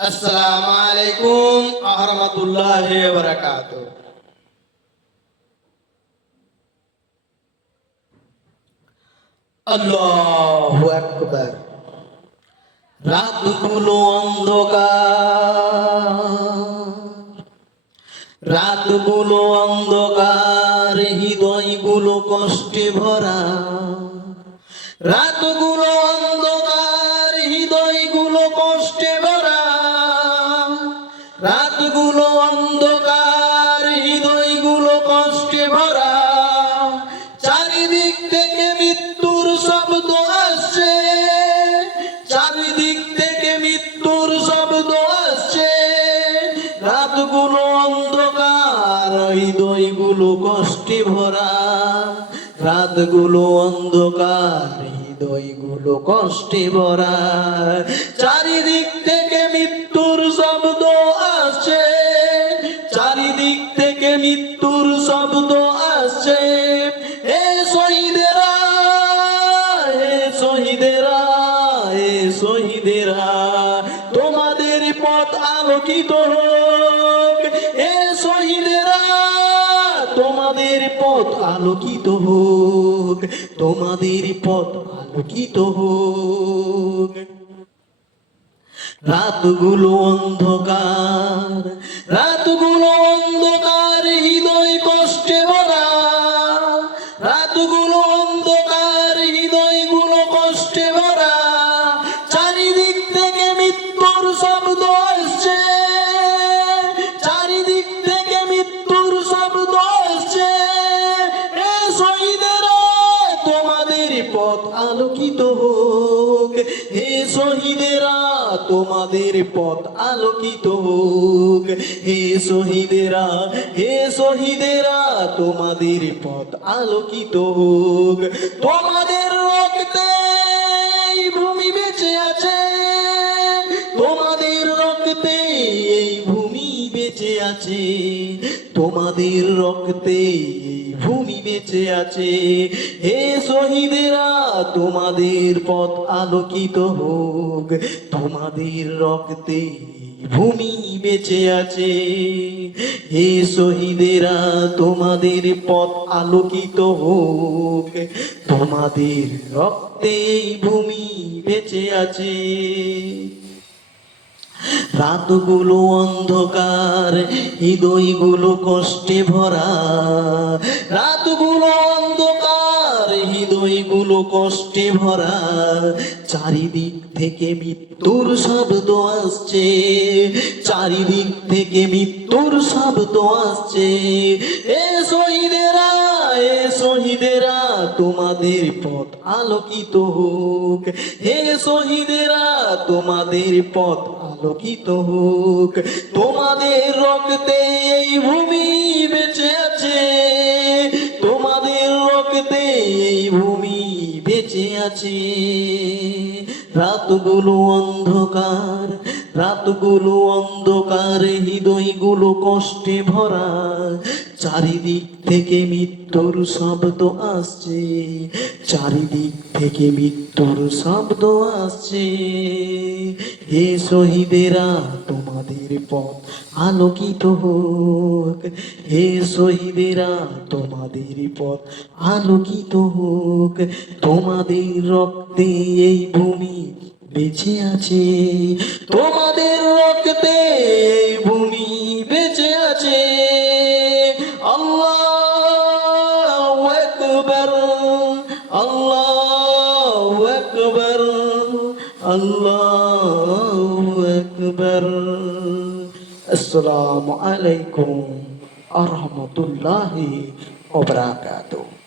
আসসালামু আলাইকুম ওয়া রাহমাতুল্লাহি ওয়া বারাকাতুহু। আল্লাহু আকবার। রাতগুলো অন্ধকার, রাতগুলো অন্ধকার, হৃদয়গুলো কষ্টে ভরা। রাতগুলো অন্ধকার, হৃদয়গুলো কষ্টে ভরা। রাতগুলো অন্ধকার, হৃদয়গুলো কষ্টে ভরা। চারিদিক থেকে মৃত্যুর শব্দ আসছে, চারিদিক থেকে মৃত্যুর শব্দ আসছে। রাতগুলো অন্ধকার, হৃদয়গুলো কষ্টে ভরা। রাতগুলো অন্ধকার, হৃদয়গুলো কষ্টে ভরা। চারিদিক থেকে মৃত্যুর শব্দ আসছে, চারিদিক থেকে মৃত্যুর শব্দ আসছে। হে শহীদেরা, হে শহীদেরা, হে শহীদেরা, তোমাদের পথ আলোকিত হোক। হে শহীদেরা, তোমাদের পথ আলোকিত হোক, তোমাদের পথ আলোকিত হোক। রাতগুলো অন্ধকার, রাতগুলো অন্ধকার, হৃদয় কষ্টে ভরা। রাতগুলো অন্ধকার, হৃদয়গুলো কষ্টে ভরা। চারিদিক থেকে মৃত্যুর শব্দ আসছে, চারিদিক থেকে মৃত্যুর শব্দ আসছে। হে শহীদেরা, তোমাদের পথ আলোকিত হোক। হে শহীদেরা, তোমাদের পথ আলোকিত হোক। হে শহীদেরা, হে শহীদেরা, তোমাদের পথ আলোকিত হোক। তোমাদের রক্তে এই ভূমি বেঁচে আছে, তোমাদের রক্তে এই ভূমি বেঁচে আছে, তোমাদের রক্তে এই ভূমি বেঁচে আছে। হে শহীদেরা, তোমাদের পথ আলোকিত হোক। তোমাদের রক্তে ভূমি বেঁচে আছে। হে শহীদেরা, তোমাদের পথ আলোকিত হোক। তোমাদের রক্তে ভূমি বেঁচে আছে। রাতগুলো অন্ধকার, হৃদয়গুলো কষ্টে ভরা। রাতগুলো অন্ধকার, হৃদয়গুলো কষ্টে ভরা। চারিদিক থেকে মৃত্যুর শব্দ আসছে, চারিদিক থেকে মৃত্যুর শব্দ আসছে। এ শহীদেরা, এ শহীদেরা, তোমাদের পথ আলোকিত হোক। হে শহীদেরা, তোমাদের পথ আলোকিত হোক। তোমাদের রক্তে এই ভূমি বেঁচে আছে, তোমাদের রক্তে এই ভূমি বেঁচে আছে। রাতগুলো অন্ধকার, রাতগুলো অন্ধকার, হৃদয়গুলো কষ্টে ভরা। চারিদিক থেকে মৃত্যুর শব্দ আসছে, চারিদিক থেকে মৃত্যুর শব্দ আসছে। হে শহীদেরা, তোমাদের পথ আলোকিত হোক। হে শহীদেরা, তোমাদের পথ আলোকিত হোক। তোমাদের রক্তে এই ভূমি বেঁচে আছে, তোমাদের রক্তে এই ভূমি বেঁচে আছে। আল্লাহু আকবার, আল্লাহু আকবার, আল্লাহু আকবার। আসসালামু আলাইকুম ওয়া রাহমাতুল্লাহি ওয়া বারাকাতুহু।